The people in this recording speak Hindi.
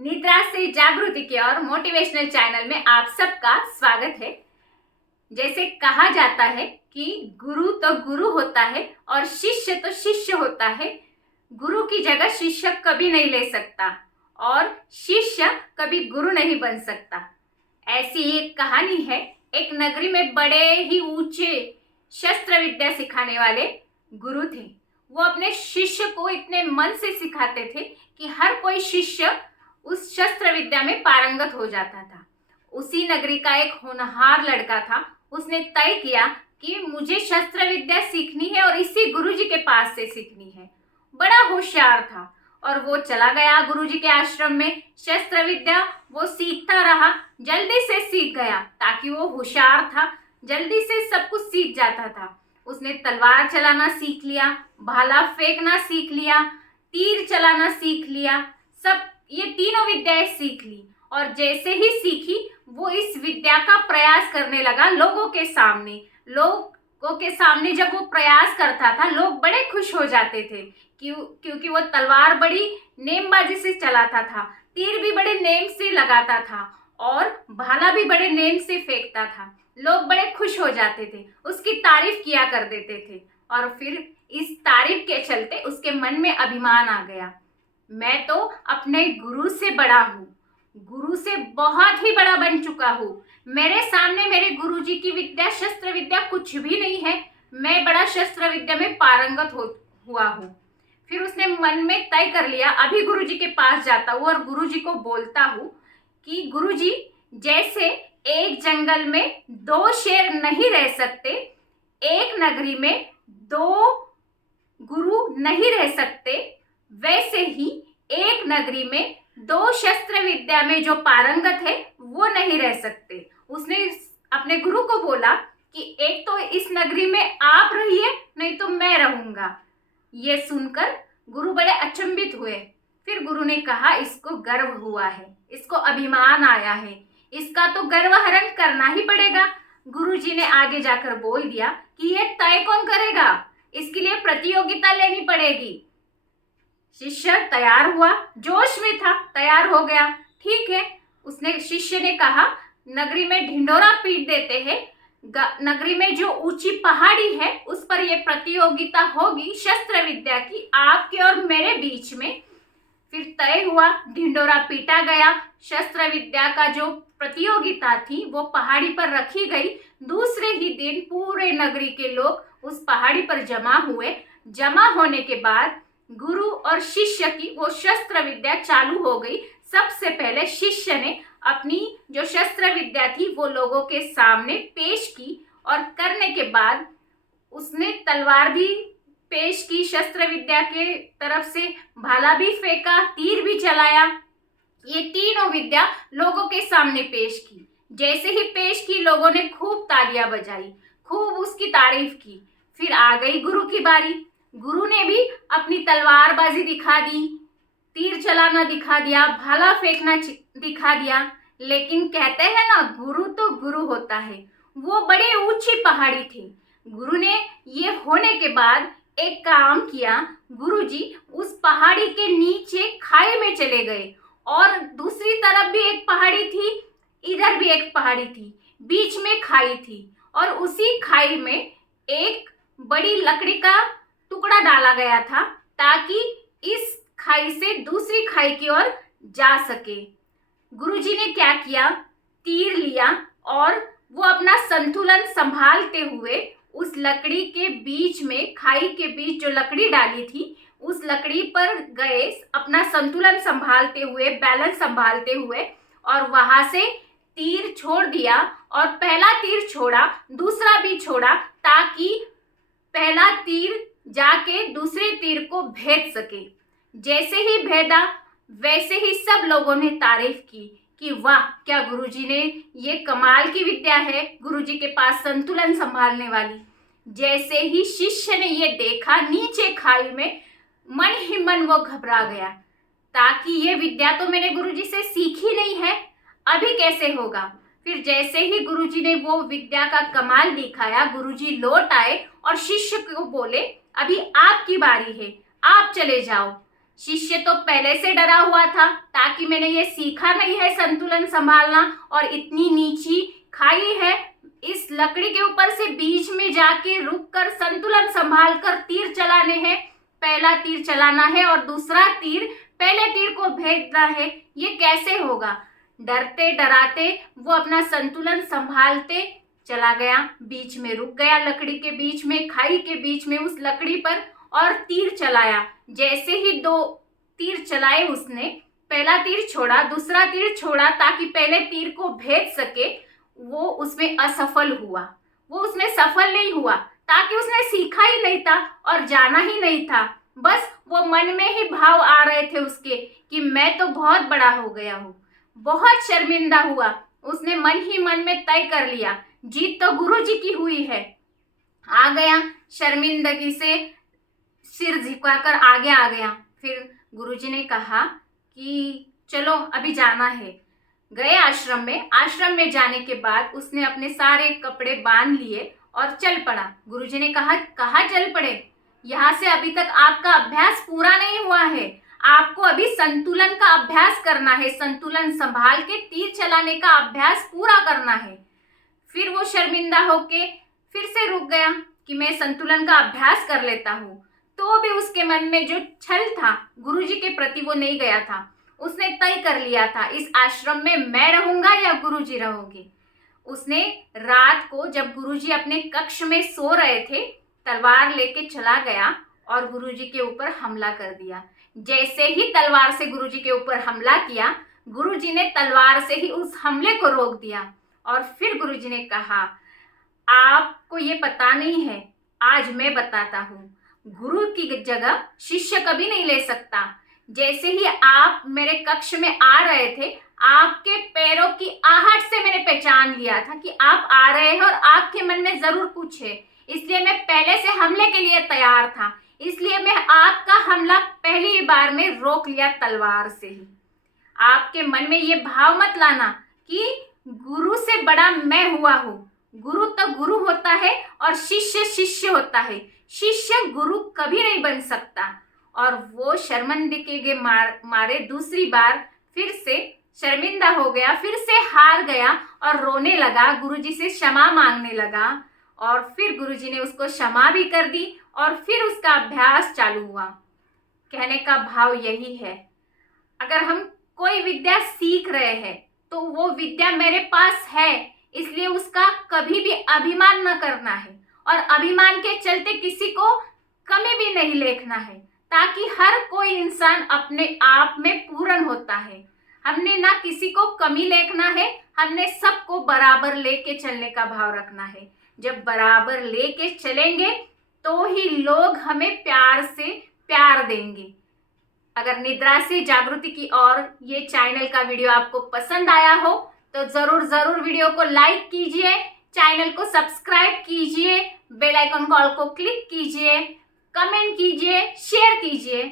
निद्रा से जागृति की ओर मोटिवेशनल चैनल में आप सबका स्वागत है। जैसे कहा जाता है कि गुरु तो गुरु होता है और शिष्य तो शिष्य होता है। गुरु की जगह शिष्य कभी नहीं ले सकता और शिष्य कभी गुरु नहीं बन सकता। ऐसी एक कहानी है। एक नगरी में बड़े ही ऊंचे शस्त्र विद्या सिखाने वाले गुरु थे। वो अपने शिष्य को इतने मन से सिखाते थे कि हर कोई शिष्य उस शस्त्र विद्या में पारंगत हो जाता था। उसी नगरी का एक होनहार लड़का था। उसने तय किया कि मुझे शस्त्र विद्या सीखनी है और इसी गुरुजी के पास से सीखनी है। बड़ा होशियार था और वो चला गया गुरुजी के आश्रम में। शस्त्र विद्या वो सीखता रहा, जल्दी से सीख गया ताकि वो होशियार था, जल्दी से सब कुछ सीख जाता था। उसने तलवार चलाना सीख लिया, भाला फेंकना सीख लिया, तीर चलाना सीख लिया, सब ये तीनों विद्याएं सीख ली। और जैसे ही सीखी वो इस विद्या का प्रयास करने लगा लोगों के सामने जब वो प्रयास करता था लोग बड़े खुश हो जाते थे क्योंकि वो तलवार बड़ी नेमबाजी से चलाता था, तीर भी बड़े नेम से लगाता था और भाला भी बड़े नेम से फेंकता था। लोग बड़े खुश हो जाते थे, उसकी तारीफ किया कर देते थे और फिर इस तारीफ के चलते उसके मन में अभिमान आ गया। मैं तो अपने गुरु से बड़ा हूँ, गुरु से बहुत ही बड़ा बन चुका हूँ। मेरे सामने मेरे गुरुजी की विद्या शस्त्र विद्या कुछ भी नहीं है। मैं बड़ा शस्त्र विद्या में पारंगत हुआ हूँ। फिर उसने मन में तय कर लिया अभी गुरुजी के पास जाता हूँ और गुरुजी को बोलता हूँ कि गुरुजी, जैसे एक जंगल में दो शेर नहीं रह सकते, एक नगरी में दो गुरु नहीं रह सकते, वैसे ही एक नगरी में दो शस्त्र विद्या में जो पारंगत है वो नहीं रह सकते। उसने अपने गुरु को बोला कि एक तो इस नगरी में आप रहिए, नहीं तो मैं रहूंगा। ये सुनकर गुरु बड़े अचंभित हुए। फिर गुरु ने कहा इसको गर्व हुआ है, इसको अभिमान आया है, इसका तो गर्व हरण करना ही पड़ेगा। गुरुजी ने आगे जाकर बोल दिया कि ये तय कौन करेगा, इसके लिए प्रतियोगिता लेनी पड़ेगी। शिष्य तैयार हुआ, जोश में था, तैयार हो गया। ठीक है, उसने शिष्य ने कहा नगरी में ढिंढोरा पीट देते हैं, नगरी में जो ऊंची पहाड़ी है उस पर यह प्रतियोगिता होगी शस्त्र विद्या की, आपके और मेरे बीच में। फिर तय हुआ, ढिंढोरा पीटा गया। शस्त्र विद्या का जो प्रतियोगिता थी वो पहाड़ी पर रखी गई। दूसरे ही दिन पूरे नगरी के लोग उस पहाड़ी पर जमा हुए। जमा होने के बाद गुरु और शिष्य की वो शस्त्र विद्या चालू हो गई। सबसे पहले शिष्य ने अपनी जो शस्त्र विद्या थी वो लोगों के सामने पेश की और करने के बाद उसने तलवार भी पेश की शस्त्र विद्या के तरफ से, भाला भी फेंका, तीर भी चलाया। ये तीनों विद्या लोगों के सामने पेश की। जैसे ही पेश की लोगों ने खूब तालियां बजाई, खूब उसकी तारीफ की। फिर आ गई गुरु की बारी। गुरु ने भी अपनी तलवारबाजी दिखा दी, तीर चलाना दिखा दिया, भाला फेंकना दिखा दिया। लेकिन कहते हैं ना, गुरु तो गुरु होता है। वो बड़ी ऊंची पहाड़ी थी। गुरु ने ये होने के बाद एक काम किया। गुरुजी उस पहाड़ी के नीचे खाई में चले गए और दूसरी तरफ भी एक पहाड़ी थी, इधर भी एक पहाड़ी थी, बीच में खाई थी और उसी खाई में एक बड़ी लकड़ी का टुकड़ा डाला गया था ताकि इस खाई से दूसरी खाई की ओर जा सके। गुरुजी ने क्या किया, तीर लिया और वो अपना संतुलन संभालते हुए उस लकड़ी के बीच में, खाई के बीच जो लकड़ी डाली थी उस लकड़ी पर गए, अपना संतुलन संभालते हुए, बैलेंस संभालते हुए, और वहां से तीर छोड़ दिया और पहला तीर छोड़ा, दूसरा भी छोड़ा ताकि पहला तीर जाके दूसरे तीर को भेद सके। जैसे ही भेदा वैसे ही सब लोगों ने तारीफ की कि वाह, क्या गुरुजी ने ये कमाल की विद्या है, गुरुजी के पास संतुलन संभालने वाली। जैसे ही शिष्य ने ये देखा नीचे खाई में, मन ही मन वो घबरा गया ताकि ये विद्या तो मैंने गुरुजी से सीखी नहीं है, अभी कैसे होगा। फिर जैसे ही गुरुजी ने वो विद्या का कमाल दिखाया, गुरुजी लौट आए और शिष्य को बोले अभी आपकी बारी है, आप चले जाओ। शिष्य तो पहले से डरा हुआ था, ताकि मैंने ये सीखा नहीं है संतुलन संभालना, और इतनी नीची खाई है, इस लकड़ी के ऊपर से बीच में जाके रुककर संतुलन संभाल कर तीर चलाने हैं। पहला तीर चलाना है और दूसरा तीर पहले तीर को भेजना है, ये कैसे होगा। डरते डराते वो अपना संतुलन संभालते चला गया, बीच में रुक गया, लकड़ी के बीच में, खाई के बीच में उस लकड़ी पर, और तीर चलाया। जैसे ही 2 तीर चलाए उसने, पहला तीर छोड़ा, दूसरा तीर छोड़ा, ताकि पहले तीर को भेज सके, वो उसमें असफल हुआ। वो उसमें सफल नहीं हुआ, ताकि उसने सीखा ही नहीं था और जाना ही नहीं था। बस वो मन में ही भाव आ रहे थे उसके कि मैं तो बहुत बड़ा हो गया हूँ। बहुत शर्मिंदा हुआ, उसने मन ही मन में तय कर लिया, जीत तो गुरुजी की हुई है। आ गया, शर्मिंदगी से सिर झुकाकर आगे आ गया। फिर गुरुजी ने कहा कि चलो अभी जाना है। गए आश्रम में। आश्रम में जाने के बाद उसने अपने सारे कपड़े बांध लिए और चल पड़ा। गुरुजी ने कहा, कहाँ चल पड़े? यहाँ से अभी तक आपका अभ्यास पूरा नहीं हुआ है, आपको अभी संतुलन का अभ्यास करना है, संतुलन संभाल के तीर चलाने का अभ्यास पूरा करना है। फिर वो शर्मिंदा होके फिर से रुक गया कि मैं संतुलन का अभ्यास कर लेता हूँ। तो भी उसके मन में जो छल था गुरुजी के प्रति वो नहीं गया था। उसने तय कर लिया था, इस आश्रम में मैं रहूंगा या गुरुजी रहोगे। उसने रात को जब गुरुजी अपने कक्ष में सो रहे थे, तलवार लेके चला गया और गुरुजी के ऊपर हमला कर दिया। जैसे ही तलवार से गुरुजी के ऊपर हमला किया, गुरुजी ने तलवार से ही उस हमले को रोक दिया। और फिर गुरुजी ने कहा, आपको ये पता नहीं है, आज मैं बताता हूँ। गुरु की जगह शिष्य कभी नहीं ले सकता। जैसे ही आप मेरे कक्ष में आ रहे थे, आपके पैरों की आहट से मैंने पहचान लिया था कि आप आ रहे हैं और आपके मन में जरूर कुछ है, इसलिए मैं पहले से हमले के लिए तैयार था। इसलिए मैं आपका हमला पहली बार में रोक लिया तलवार से ही। आपके मन में ये भाव मत लाना कि गुरु से बड़ा मैं हुआ हूँ। गुरु तो गुरु होता है और शिष्य शिष्य होता है। शिष्य गुरु कभी नहीं बन सकता। और वो शर्मिंदगी के मारे दूसरी बार फिर से शर्मिंदा हो गया, फिर से हार गया और रोने लगा, गुरुजी से क्षमा मांगने लगा। और फिर गुरुजी ने उसको क्षमा भी कर दी और फिर उसका अभ्यास चालू हुआ। कहने का भाव यही है, अगर हम कोई विद्या सीख रहे हैं तो वो विद्या मेरे पास है, इसलिए उसका कभी भी अभिमान न करना है और अभिमान के चलते किसी को कमी भी नहीं लेखना है, ताकि हर कोई इंसान अपने आप में पूर्ण होता है। हमने ना किसी को कमी लेखना है, हमने सबको बराबर लेके चलने का भाव रखना है। जब बराबर लेके चलेंगे तो ही लोग हमें प्यार से प्यार देंगे। अगर निद्रा से जागृति की ओर ये चैनल का वीडियो आपको पसंद आया हो तो जरूर वीडियो को लाइक कीजिए, चैनल को सब्सक्राइब कीजिए, बेल आइकन कॉल को क्लिक कीजिए, कमेंट कीजिए, शेयर कीजिए।